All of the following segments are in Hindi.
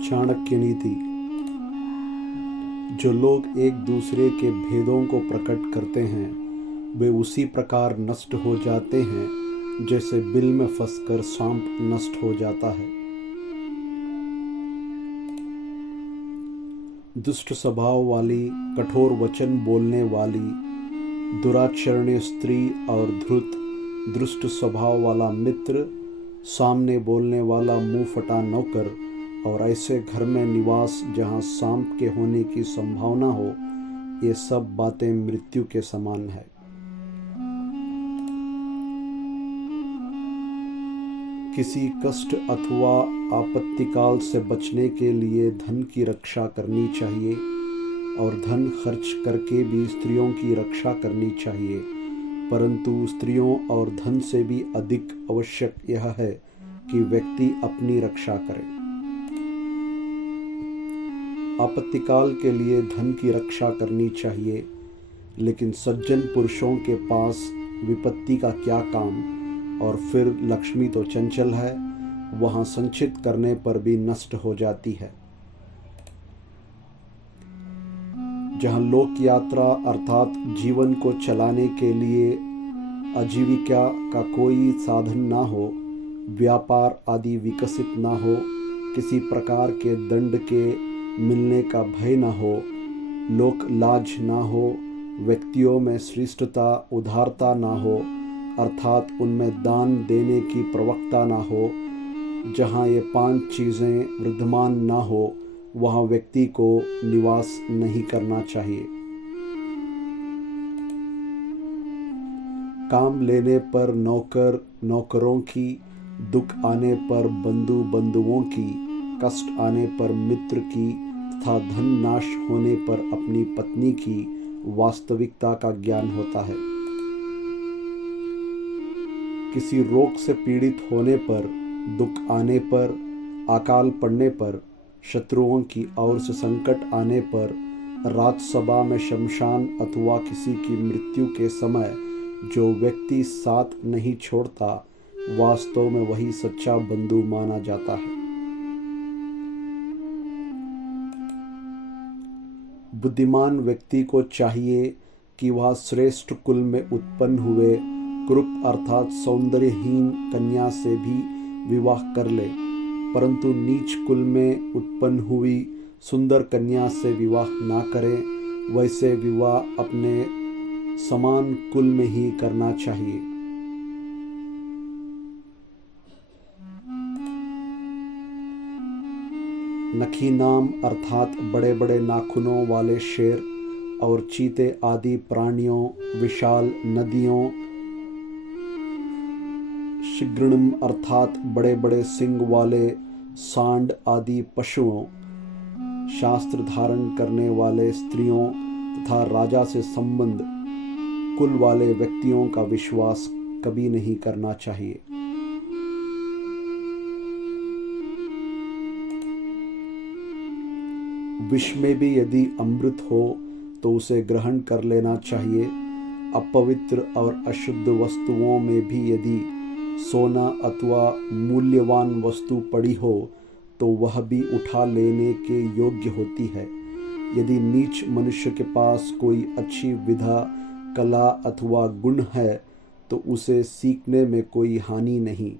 चाणक्य नीति। जो लोग एक दूसरे के भेदों को प्रकट करते हैं वे उसी प्रकार नष्ट हो जाते हैं जैसे बिल में फंसकर सांप नष्ट हो जाता है। दुष्ट स्वभाव वाली, कठोर वचन बोलने वाली, दुराचरणीय स्त्री और दुष्ट स्वभाव वाला मित्र, सामने बोलने वाला मुंह फटा नौकर और ऐसे घर में निवास जहां सांप के होने की संभावना हो, ये सब बातें मृत्यु के समान है। किसी कष्ट अथवा आपत्तिकाल से बचने के लिए धन की रक्षा करनी चाहिए और धन खर्च करके भी स्त्रियों की रक्षा करनी चाहिए, परंतु स्त्रियों और धन से भी अधिक आवश्यक यह है कि व्यक्ति अपनी रक्षा करे। आपत्तिकाल के लिए धन की रक्षा करनी चाहिए, लेकिन सज्जन पुरुषों के पास विपत्ति का क्या काम, और फिर लक्ष्मी तो चंचल है, वहां संचित करने पर भी नष्ट हो जाती है। जहां लोक यात्रा अर्थात जीवन को चलाने के लिए आजीविका का कोई साधन ना हो, व्यापार आदि विकसित ना हो, किसी प्रकार के दंड के मिलने का भय ना हो, लोक लाज ना हो, व्यक्तियों में श्रेष्ठता उदारता ना हो, अर्थात उनमें दान देने की प्रवक्ता ना हो, जहाँ ये 5 चीज़ें विद्यमान ना हो, वहाँ व्यक्ति को निवास नहीं करना चाहिए। काम लेने पर नौकर नौकरों की, दुख आने पर बंधु बंधुओं की, कष्ट आने पर मित्र की तथा धन नाश होने पर अपनी पत्नी की वास्तविकता का ज्ञान होता है। किसी रोग से पीड़ित होने पर, दुख आने पर, अकाल पड़ने पर, शत्रुओं की ओर से संकट आने पर, राजसभा में शमशान अथवा किसी की मृत्यु के समय जो व्यक्ति साथ नहीं छोड़ता, वास्तव में वही सच्चा बंधु माना जाता है। बुद्धिमान व्यक्ति को चाहिए कि वह श्रेष्ठ कुल में उत्पन्न हुए कुरूप अर्थात सौंदर्यहीन कन्या से भी विवाह कर ले, परंतु नीच कुल में उत्पन्न हुई सुंदर कन्या से विवाह ना करे। वैसे विवाह अपने समान कुल में ही करना चाहिए। नखी नाम अर्थात बड़े बड़े नाखूनों वाले शेर और चीते आदि प्राणियों, विशाल नदियों, शीघ्रम अर्थात बड़े बड़े सिंग वाले सांड आदि पशुओं, शास्त्र धारण करने वाले स्त्रियों तथा राजा से संबंध कुल वाले व्यक्तियों का विश्वास कभी नहीं करना चाहिए। विष में भी यदि अमृत हो तो उसे ग्रहण कर लेना चाहिए। अपवित्र और अशुद्ध वस्तुओं में भी यदि सोना अथवा मूल्यवान वस्तु पड़ी हो तो वह भी उठा लेने के योग्य होती है। यदि नीच मनुष्य के पास कोई अच्छी विधा, कला अथवा गुण है तो उसे सीखने में कोई हानि नहीं।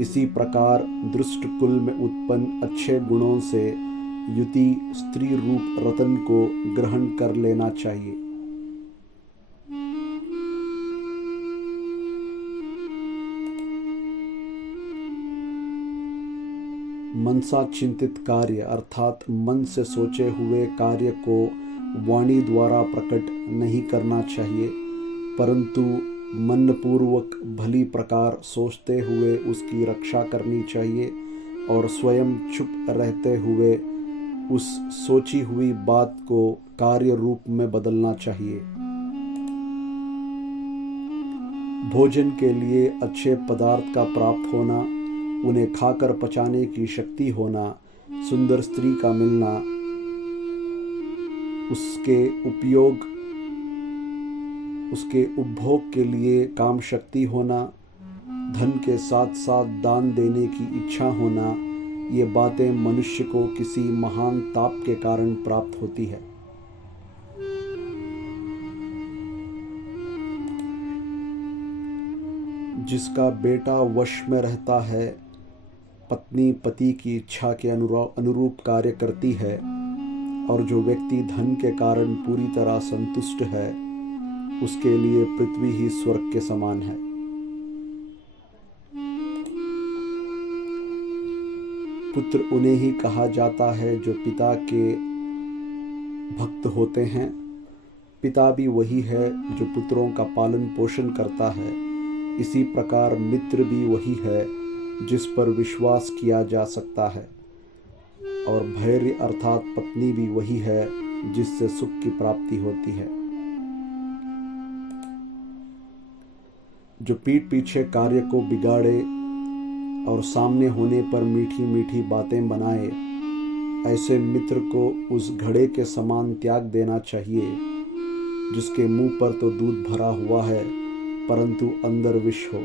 इसी प्रकार दुष्ट कुल में उत्पन्न अच्छे गुणों से युति स्त्री रूप रतन को ग्रहण कर लेना चाहिए। मनसा चिंतित कार्य अर्थात मन से सोचे हुए कार्य को वाणी द्वारा प्रकट नहीं करना चाहिए, परंतु मनपूर्वक भली प्रकार सोचते हुए उसकी रक्षा करनी चाहिए और स्वयं चुप रहते हुए उस सोची हुई बात को कार्य रूप में बदलना चाहिए। भोजन के लिए अच्छे पदार्थ का प्राप्त होना, उन्हें खाकर पचाने की शक्ति होना, सुंदर स्त्री का मिलना, उसके उपभोग के लिए काम शक्ति होना, धन के साथ साथ दान देने की इच्छा होना, ये बातें मनुष्य को किसी महान ताप के कारण प्राप्त होती है। जिसका बेटा वश में रहता है, पत्नी पति की इच्छा के अनुरूप कार्य करती है, और जो व्यक्ति धन के कारण पूरी तरह संतुष्ट है, उसके लिए पृथ्वी ही स्वर्ग के समान है। पुत्र उन्हें ही कहा जाता है जो पिता के भक्त होते हैं। पिता भी वही है जो पुत्रों का पालन पोषण करता है। इसी प्रकार मित्र भी वही है जिस पर विश्वास किया जा सकता है, और भैर्य अर्थात पत्नी भी वही है जिससे सुख की प्राप्ति होती है। जो पीठ पीछे कार्य को बिगाड़े और सामने होने पर मीठी मीठी बातें बनाए, ऐसे मित्र को उस घड़े के समान त्याग देना चाहिए जिसके मुंह पर तो दूध भरा हुआ है परंतु अंदर विष हो।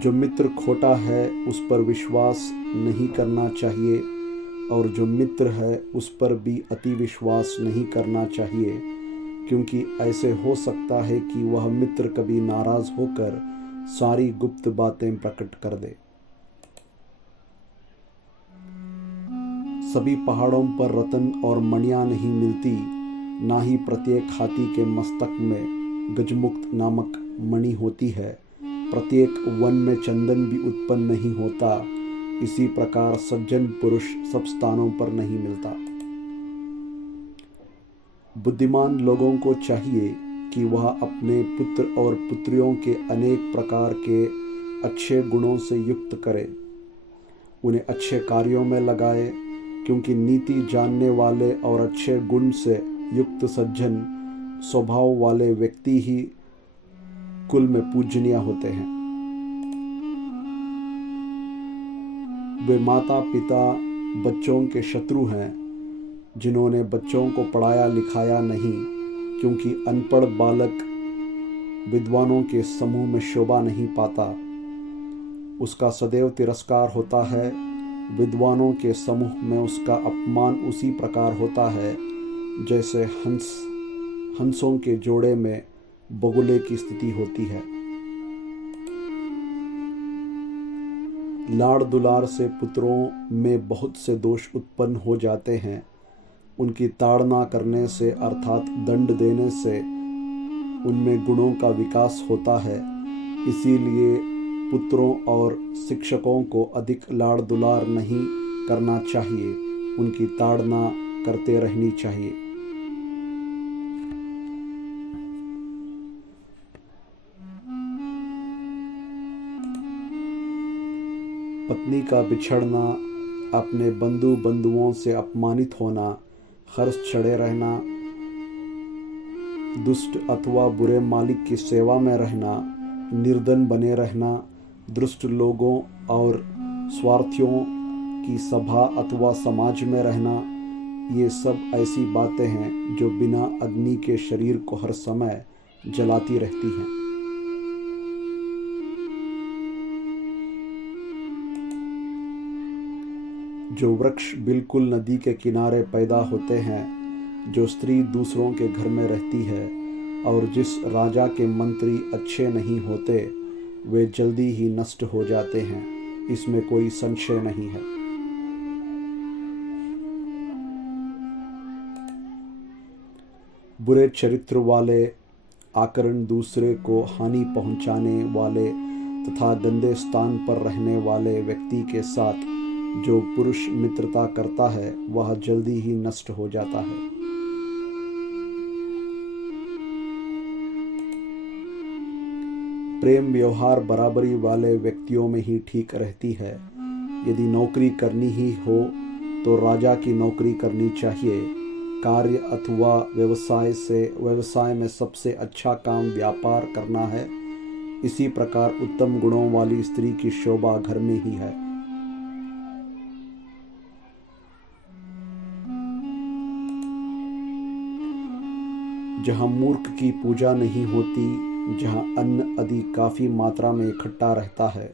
जो मित्र खोटा है उस पर विश्वास नहीं करना चाहिए, और जो मित्र है उस पर भी अति विश्वास नहीं करना चाहिए, क्योंकि ऐसे हो सकता है कि वह मित्र कभी नाराज होकर सारी गुप्त बातें प्रकट कर दे। सभी पहाड़ों पर रत्न और मणियां नहीं मिलती, ना ही प्रत्येक हाथी के मस्तक में गजमुक्त नामक मणि होती है। प्रत्येक वन में चंदन भी उत्पन्न नहीं होता। इसी प्रकार सज्जन पुरुष सब स्थानों पर नहीं मिलता। बुद्धिमान लोगों को चाहिए कि वह अपने पुत्र और पुत्रियों के अनेक प्रकार के अच्छे गुणों से युक्त करे, उन्हें अच्छे कार्यों में लगाए, क्योंकि नीति जानने वाले और अच्छे गुण से युक्त सज्जन स्वभाव वाले व्यक्ति ही कुल में पूजनीय होते हैं। वे माता पिता बच्चों के शत्रु हैं जिन्होंने बच्चों को पढ़ाया लिखाया नहीं, क्योंकि अनपढ़ बालक विद्वानों के समूह में शोभा नहीं पाता, उसका सदैव तिरस्कार होता है। विद्वानों के समूह में उसका अपमान उसी प्रकार होता है जैसे हंसों के जोड़े में बगुले की स्थिति होती है। लाड़ दुलार से पुत्रों में बहुत से दोष उत्पन्न हो जाते हैं। उनकी ताड़ना करने से अर्थात दंड देने से उनमें गुणों का विकास होता है। इसीलिए पुत्रों और शिक्षकों को अधिक लाड़ दुलार नहीं करना चाहिए, उनकी ताड़ना करते रहनी चाहिए। पत्नी का बिछड़ना, अपने बंधुओं से अपमानित होना, हर्ष चढ़े रहना, दुष्ट अथवा बुरे मालिक की सेवा में रहना, निर्धन बने रहना, दुष्ट लोगों और स्वार्थियों की सभा अथवा समाज में रहना, ये सब ऐसी बातें हैं जो बिना अग्नि के शरीर को हर समय जलाती रहती हैं। जो वृक्ष बिल्कुल नदी के किनारे पैदा होते हैं, जो स्त्री दूसरों के घर में रहती है, और जिस राजा के मंत्री अच्छे नहीं होते, वे जल्दी ही नष्ट हो जाते हैं, इसमें कोई संशय नहीं है। बुरे चरित्र वाले आकरण दूसरे को हानि पहुंचाने वाले तथा गंदे स्थान पर रहने वाले व्यक्ति के साथ जो पुरुष मित्रता करता है, वह जल्दी ही नष्ट हो जाता है। प्रेम व्यवहार बराबरी वाले व्यक्तियों में ही ठीक रहती है। यदि नौकरी करनी ही हो तो राजा की नौकरी करनी चाहिए। कार्य अथवा व्यवसाय में सबसे अच्छा काम व्यापार करना है। इसी प्रकार उत्तम गुणों वाली स्त्री की शोभा घर में ही है। जहाँ मूर्ख की पूजा नहीं होती, जहाँ अन्न आदि काफ़ी मात्रा में इकट्ठा रहता है,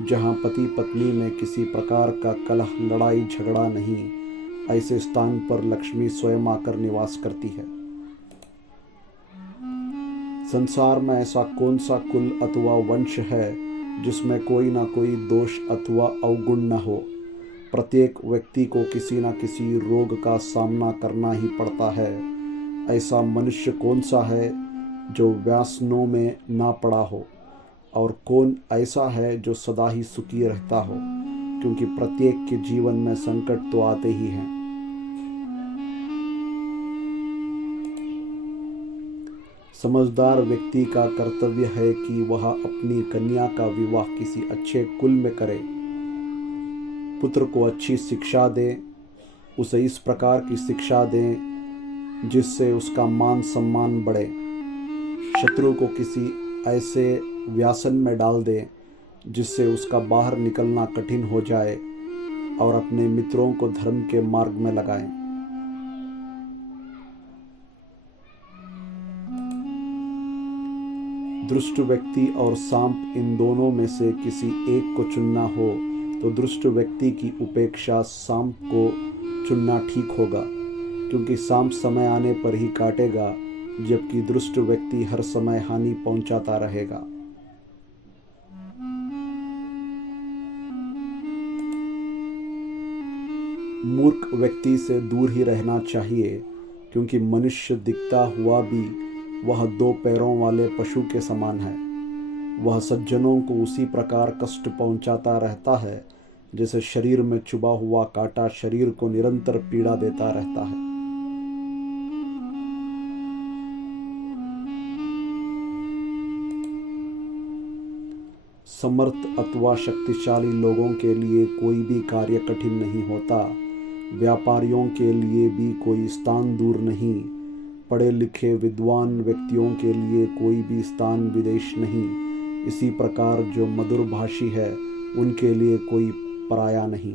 जहाँ पति पत्नी में किसी प्रकार का कलह लड़ाई झगड़ा नहीं, ऐसे स्थान पर लक्ष्मी स्वयं आकर निवास करती है। संसार में ऐसा कौन सा कुल अथवा वंश है जिसमें कोई ना कोई दोष अथवा अवगुण न हो। प्रत्येक व्यक्ति को किसी न किसी रोग का सामना करना ही पड़ता है। ऐसा मनुष्य कौन सा है जो व्यसनों में ना पड़ा हो, और कौन ऐसा है जो सदा ही सुखी रहता हो, क्योंकि प्रत्येक के जीवन में संकट तो आते ही हैं। समझदार व्यक्ति का कर्तव्य है कि वह अपनी कन्या का विवाह किसी अच्छे कुल में करे, पुत्र को अच्छी शिक्षा दे, उसे इस प्रकार की शिक्षा दें जिससे उसका मान सम्मान बढ़े, शत्रु को किसी ऐसे व्यसन में डाल दे जिससे उसका बाहर निकलना कठिन हो जाए, और अपने मित्रों को धर्म के मार्ग में लगाएं। दुष्ट व्यक्ति और सांप, इन दोनों में से किसी एक को चुनना हो तो दुष्ट व्यक्ति की उपेक्षा सांप को चुनना ठीक होगा, क्योंकि सांप समय आने पर ही काटेगा, जबकि दुष्ट व्यक्ति हर समय हानि पहुंचाता रहेगा। मूर्ख व्यक्ति से दूर ही रहना चाहिए, क्योंकि मनुष्य दिखता हुआ भी वह 2 पैरों वाले पशु के समान है। वह सज्जनों को उसी प्रकार कष्ट पहुंचाता रहता है जैसे शरीर में चुभा हुआ कांटा शरीर को निरंतर पीड़ा देता रहता है। समर्थ अथवा शक्तिशाली लोगों के लिए कोई भी कार्य कठिन नहीं होता। व्यापारियों के लिए भी कोई स्थान दूर नहीं। पढ़े लिखे विद्वान व्यक्तियों के लिए कोई भी स्थान विदेश नहीं। इसी प्रकार जो मधुरभाषी है उनके लिए कोई पराया नहीं।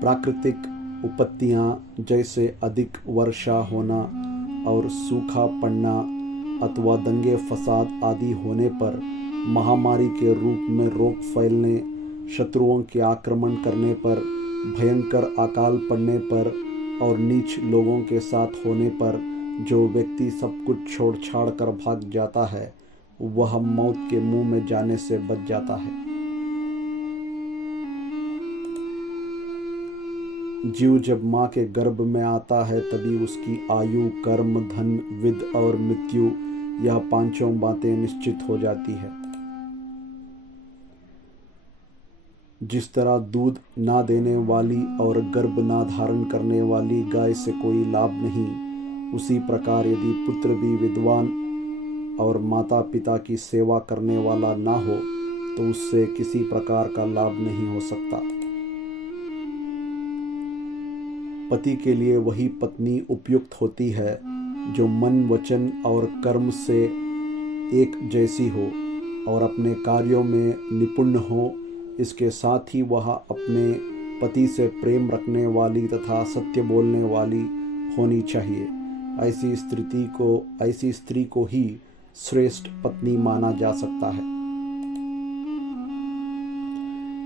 प्राकृतिक उपत्तियां जैसे अधिक वर्षा होना और सूखा पड़ना अथवा दंगे फसाद आदि होने पर, महामारी के रूप में रोग फैलने, शत्रुओं के आक्रमण करने पर, भयंकर अकाल पड़ने पर और नीच लोगों के साथ होने पर जो व्यक्ति सब कुछ छोड़ छाड़ कर भाग जाता है, वह मौत के मुंह में जाने से बच जाता है। जीव जब माँ के गर्भ में आता है तभी उसकी आयु, कर्म, धन, विद और मृत्यु, यह पांचों बातें निश्चित हो जाती है। जिस तरह दूध ना देने वाली और गर्भ ना धारण करने वाली गाय से कोई लाभ नहीं, उसी प्रकार यदि पुत्र भी विद्वान और माता पिता की सेवा करने वाला ना हो तो उससे किसी प्रकार का लाभ नहीं हो सकता। पति के लिए वही पत्नी उपयुक्त होती है जो मन, वचन और कर्म से एक जैसी हो और अपने कार्यों में निपुण हो। इसके साथ ही वह अपने पति से प्रेम रखने वाली तथा सत्य बोलने वाली होनी चाहिए। ऐसी स्त्री को ही श्रेष्ठ पत्नी माना जा सकता है।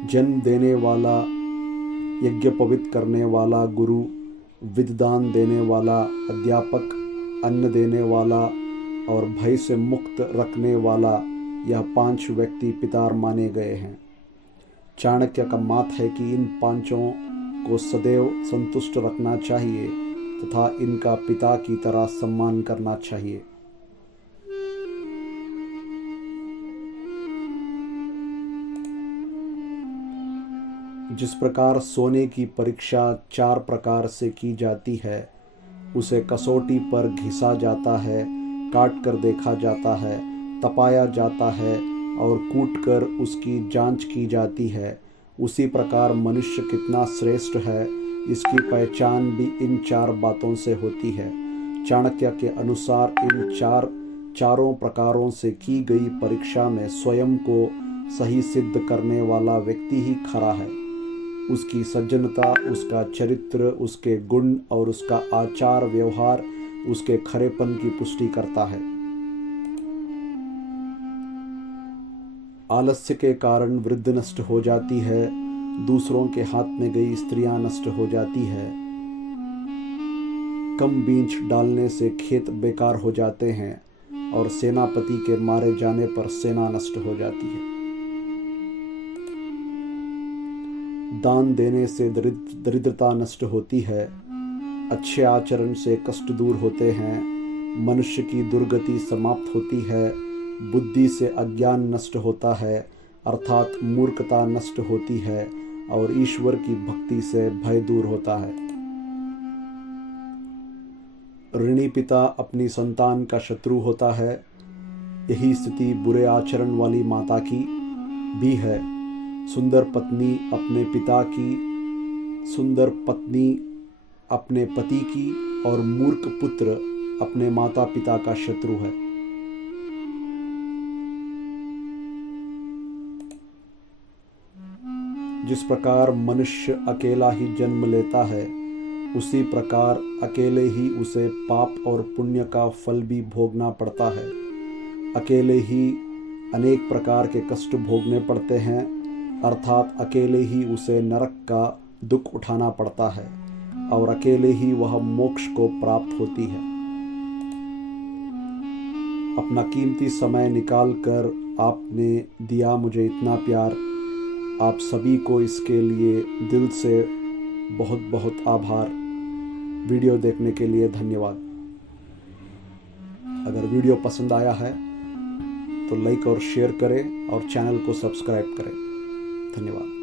जन्म देने वाला, यज्ञ पवित्र करने वाला गुरु, विद्दान देने वाला अध्यापक, अन्न देने वाला और भय से मुक्त रखने वाला, यह 5 व्यक्ति पितार माने गए हैं। चाणक्य का मत है कि इन 5 को सदैव संतुष्ट रखना चाहिए तथा इनका पिता की तरह सम्मान करना चाहिए। जिस प्रकार सोने की परीक्षा 4 प्रकार से की जाती है, उसे कसौटी पर घिसा जाता है, काट कर देखा जाता है, तपाया जाता है और कूटकर उसकी जांच की जाती है, उसी प्रकार मनुष्य कितना श्रेष्ठ है इसकी पहचान भी इन 4 बातों से होती है। चाणक्य के अनुसार इन चारों प्रकारों से की गई परीक्षा में स्वयं को सही सिद्ध करने वाला व्यक्ति ही खरा है। उसकी सज्जनता, उसका चरित्र, उसके गुण और उसका आचार व्यवहार उसके खरेपन की पुष्टि करता है। आलस्य के कारण वृद्ध नष्ट हो जाती है, दूसरों के हाथ में गई स्त्रियां नष्ट हो जाती है। कम बीज डालने से खेत बेकार हो जाते हैं और सेनापति के मारे जाने पर सेना नष्ट हो जाती है। दान देने से दरिद्रता नष्ट होती है, अच्छे आचरण से कष्ट दूर होते हैं, मनुष्य की दुर्गति समाप्त होती है, बुद्धि से अज्ञान नष्ट होता है अर्थात मूर्खता नष्ट होती है और ईश्वर की भक्ति से भय दूर होता है। ऋणी पिता अपनी संतान का शत्रु होता है। यही स्थिति बुरे आचरण वाली माता की भी है। सुंदर पत्नी अपने पिता की, सुंदर पत्नी अपने पति की और मूर्ख पुत्र अपने माता पिता का शत्रु है। जिस प्रकार मनुष्य अकेला ही जन्म लेता है, उसी प्रकार अकेले ही उसे पाप और पुण्य का फल भी भोगना पड़ता है। अकेले ही अनेक प्रकार के कष्ट भोगने पड़ते हैं अर्थात अकेले ही उसे नरक का दुख उठाना पड़ता है और अकेले ही वह मोक्ष को प्राप्त होती है। अपना कीमती समय निकालकर आपने दिया मुझे इतना प्यार। आप सभी को इसके लिए दिल से बहुत बहुत आभार। वीडियो देखने के लिए धन्यवाद। अगर वीडियो पसंद आया है तो लाइक और शेयर करें और चैनल को सब्सक्राइब करें। धन्यवाद।